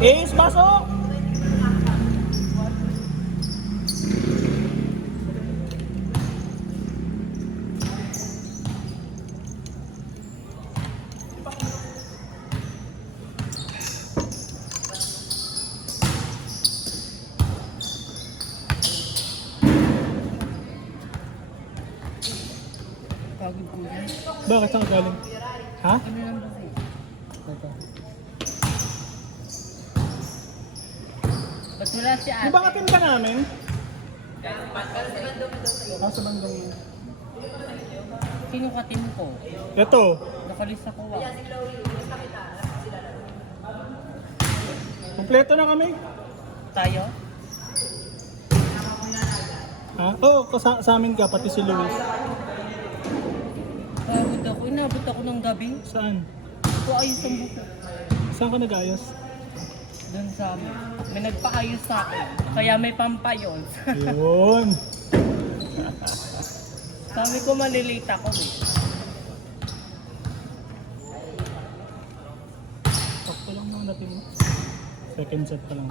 Ace, pasok! Pagod ko yan. Bakit saan ka galing? Ha? Ano lang kasi? Ito. Ba't wala si ate? Di ba katin ka namin? Sa bandong yun. Sino katin ko? Ito. Nakalis ako ah. Kompleto na kami. Tayo? Ha? Oo, sa amin ka, pati si Luis. Pagod ako. Inabot ako ng gabi. Saan? Ito ayos ang buko. Saan ka nag-ayos? Doon sa amin. May nagpaayos sa akin. Kaya may pampayos. Yun. Sabi ko malilate ako eh. Sakto lang naman natin mo. Second set pa lang.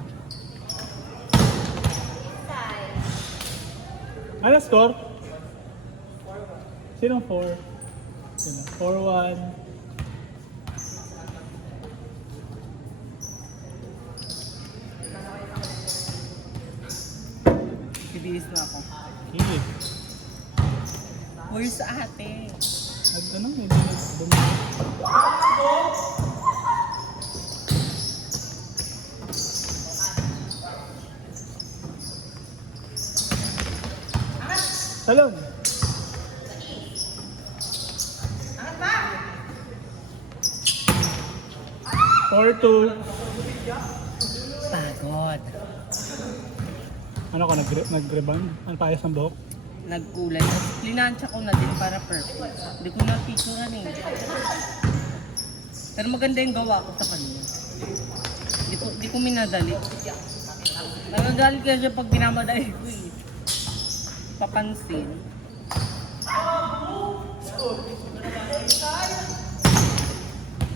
Ano score? Sinong 4? Sino? 4-1. Bibihis na ako. Okay. Where's ate? Ano? May bumili. Salon. Four two. Pagod. Ano ka, nag-rebound? Ano payas ng buhok? Nagkulay. Linansya ko na din para perfect. Hindi ko na-picturean eh. Pero maganda yung gawa ko sa kanya. Di ko minadali. Nagagalit ka siya pag binamadali ko eh. Papansin.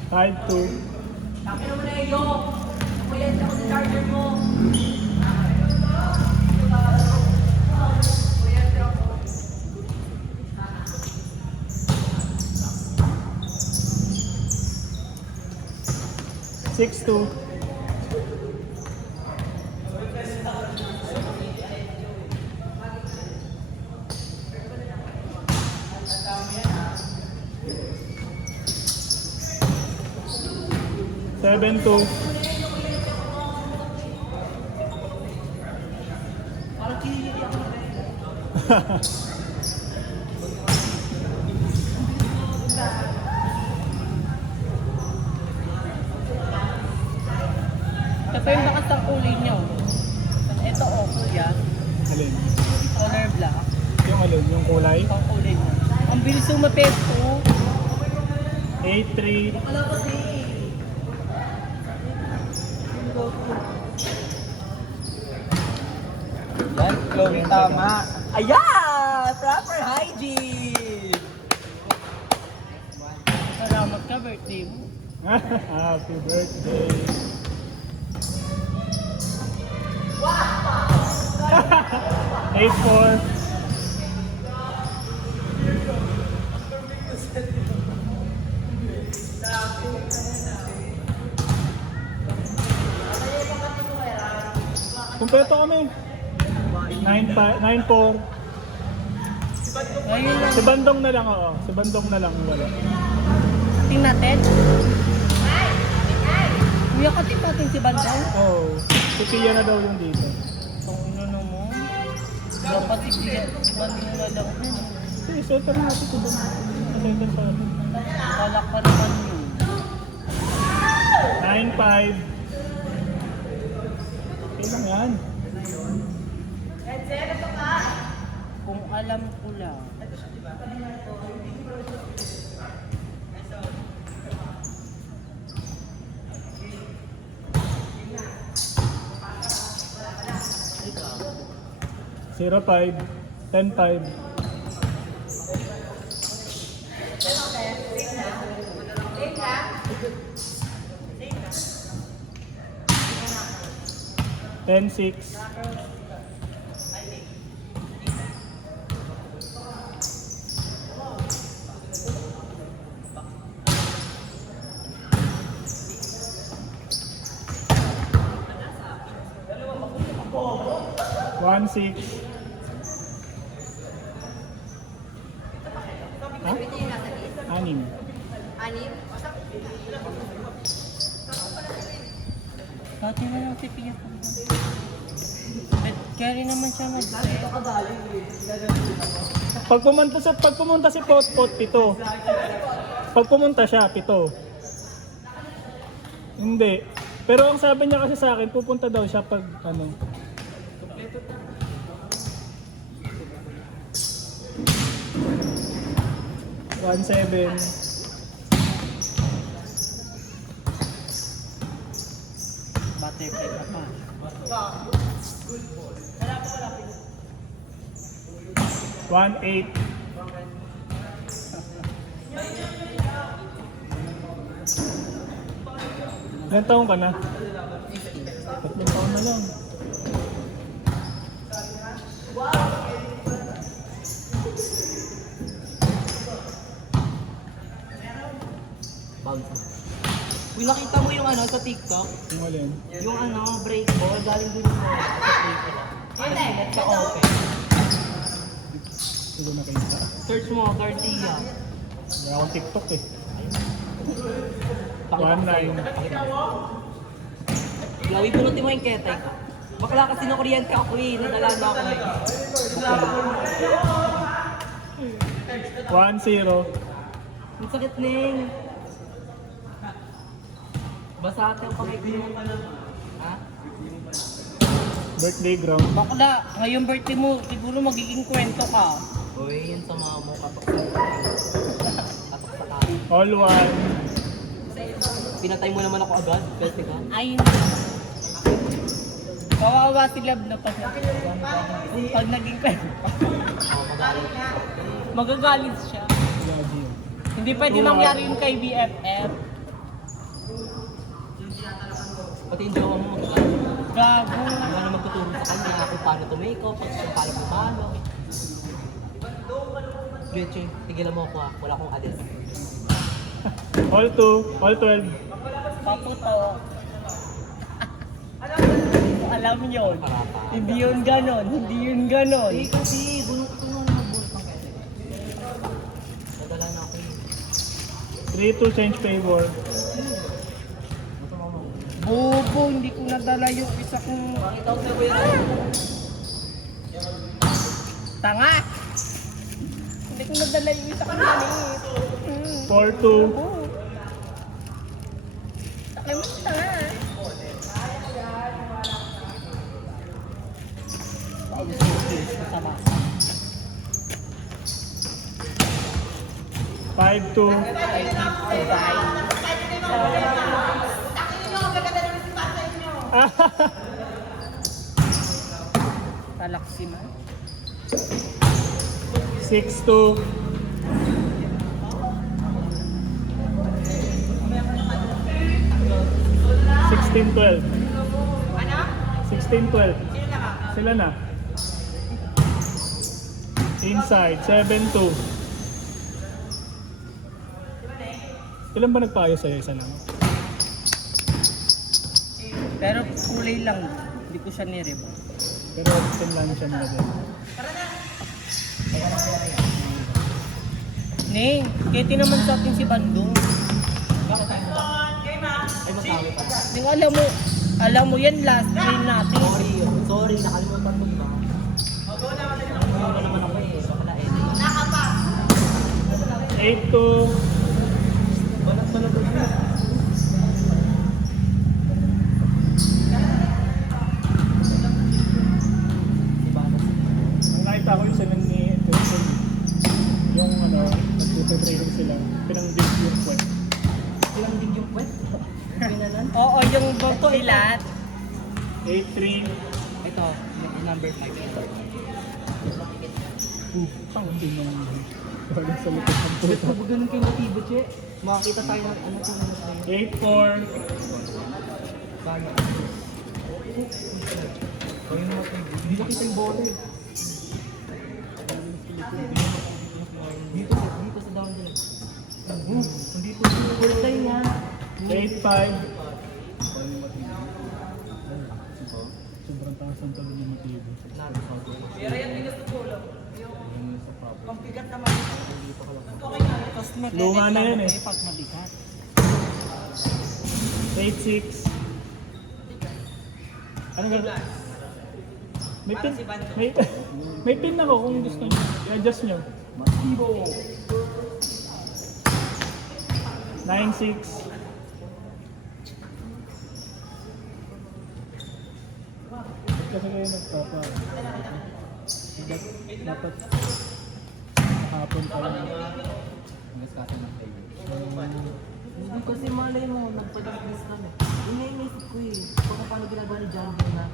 Five two. Sabi naman na iyo. Kulit ako sa charger mo. Six two. Seven two. Ito pa yung bakas ng kulay niyo. Ito o, kuya. Alin? Color black. Yung alin? Yung kulay? Ang kulay niyo. Ang bilis umapekto. 8-3. Yan, Chloe, tama. Ayan! Proper hygiene! Salamat ka, birthday mo. Happy birthday. Eight four. Kumpleto kami. 9-4. Ngayon lang. Si Bandong na lang, oo. Si Bandong na lang wala. Tingnan natin. Kuya, katin natin si Bandang. Oo. Si Tia na daw yung dito. Ang ino naman. Dapat si Bandang na lang din. Sige, center natin si Bandong. Center pa natin. Balak pa naman yun. 9-5. Okay lang yan. Kung alam ko lang. 0-5, 10-5. Ten six. One six. Ha? Anim. Dati na lang si Pia. Carry naman siya mag... Pag pumunta si Potpot, 7. Pag pumunta siya, 7. Hindi. Pero ang sabi niya kasi sa akin, pupunta daw siya pag ano. One seven. Butterfly ka pa. 1-8. Ilan taon ka na? 3 taon na lang. Uy, nakita mo yung ano sa TikTok? Yung alin? Yung ano, break ball, galing dun sa break ball. Sa open. Hindi ko nakita. Search mo, Garcia. Wala akong TikTok eh. Pakita ko sa'yo. 1-9. Pakita ko. Lawi, punutin mo yung ketay ko. Bakla kasi na kuryente ako eh. Nadala na ako eh. 1-0. Ang sakit ning. Basa ate ang pakikita mo. Ha? Birthday ground. Bakla, ngayong birthday mo, siguro magiging kwento ka. Uy, yun sa mga mo katok sa katok sa kain. All one. Pinatay mo naman ako agad. Pwede ka? Ay, kawawa si Love na pa siya. Pag naging kwento. Oo, magalit. Magagalit siya. Lagi yun. Hindi pwede nangyari yun kay BFF. Pati yung jowa mo magagalit. Gago. Hindi na magtuturo sa kanya kung paano to-makeup, kung paano pumalo. Leche, tigilan mo ako ah. Wala akong alis. All 2. All 12. Paputo. Alam yun. Parapa. Hindi yun ganon. Hindi yun ganon. Eh kasi, bulong ko nga na bulong pang kaya. Nadala na ako eh. 3-2 change favor. Bobo, hindi ko nadala yung isa kong... Pakita ko sa'yo yun. Tanga! Hindi ko nadala yung isa kong maliit. 4-2. Bobo. Takay mo tanga. Kasama. 5-2. I need to buy. Talaksiman. 6-2. 16-12. 16-12. Sila na. Inside, 7-2. Ilan ba nagpaayos sa'yo? Isa lang? Pero kulay lang. Hindi ko siya nireba. Pero lang siya mga din. Ning, kiti naman sa atin si Bandung. Ay, magkawi pa. Ning, alam mo yan last train natin. Sorry, nakalimutan mo ba? Ano naman ako eh, bakla eh. 8-2. Balat-balat ko yun. Ang nakita ko yung sila ni Edwin. Yung ano, nagtututraining sila. Pinang-dig yung kwet. Ilang din yung kwet? Pinanan? Oo, yung bangko ilat. 8-3. Ito, yung number 5 ito. Ang tinong. Parang sa likod ng puta. Pag ganun kayo motibo, che, makakita tayo ng ano kung ano tayo. 8-4. Kaya. Kaya naman tayo. Hindi nakita yung bola eh. Dito sa down din. Dito sa bola tayo nga. 8-5. Sobrang taas ang talo ng motibo. Tapos mag-edit Luma na yan lang eh. pag mabigat. 8-6. Ano gagawin? May pin, may pin ako kung gusto nyo. I-adjust nyo. 9-6. Kasi kayo nagpapa. Dapat hapon pa lang. Hindi kasi malay mo, nagpa-darkness kami. Yun nga yung naisip ko eh. Kung paano ginagawa ni John Boy na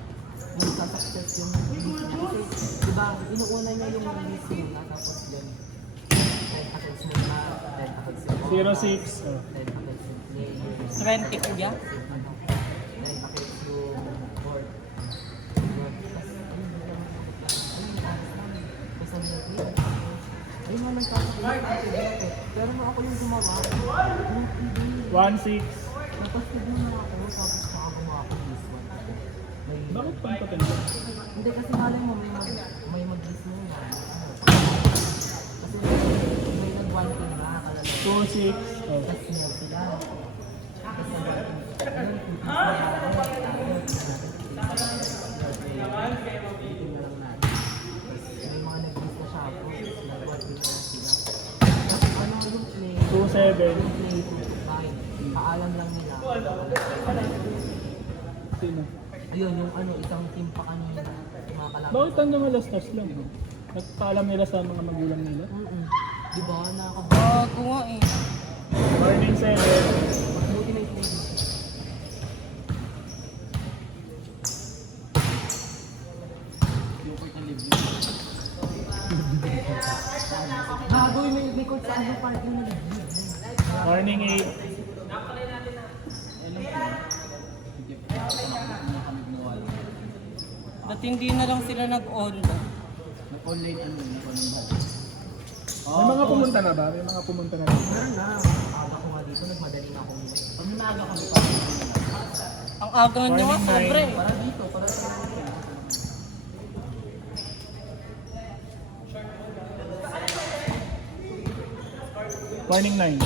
nagsa-success yung release niya. Kasi, di ba, inuuna niya yung release muna, tapos yun, tentacles muna, tentacles yung 0-6. Oh. tentacles yung play, 20 kuya. tentacles yung board. Tapos, ayun, sabi niya, ayun nga nagkakasakit. Pero nung ako yung gumawa, yung TV, 1-6. tapos tignan na ako, tapos nakagawa ako this one. Bakit pampatanda? Hindi kasi malay mo, may mag-list mo nga. Kasi may nag-one thing na, kalala. 2-6. Oh. Tapos sinag sila. Tapos nag-one thing. Ayun, titis na lang. Titin na lang natin. Tapos may mga nag-list na siya ako. Tapos nag-one thing na lang sila. Tapos ano yung play? 2-7. Yung play to fine. Paalam lang nila. Sino? Ayun, yung ano, isang team pa kanina. Mga kalaban. Bakit hanggang alas 2 lang? Nagpaalam nila sa mga magulang nila? Di ba? Nakakabawa. Bago nga eh. Morning 7. Buti may play. Bago may coach sa ano park yung nag-lead. Morning 8. Ba't hindi na lang sila nag-on? May mga pumunta na ba? May mga pumunta na ba? Meron na. Aga ko nga dito, nagmadali na ako umuwi. Pag umaga kami pa. Ang aga nyo nga, Morning sobre. nine. Para dito, para sa Morning 9.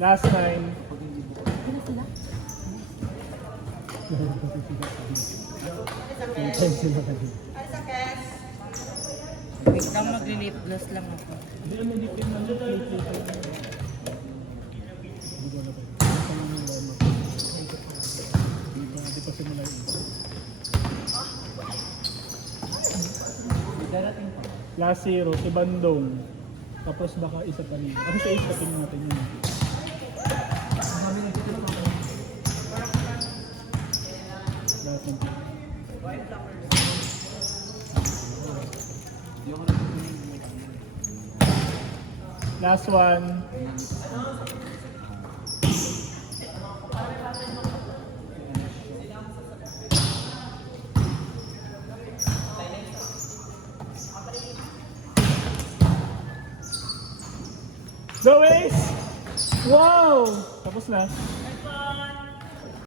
Last 9. Wait lang, mag-lip gloss lang ako. Hindi, ano, di pa naman. Hindi ko na pa. Ito lang yung warm up. Di pa simula yun. darating pa. Last 0, si Bandong. Tapos baka isa pa rin. Kasi sa isa tingin natin yun. Ang dami nagtito na mga. Last 1. Last 1. The Waze! Wow! Tapos na.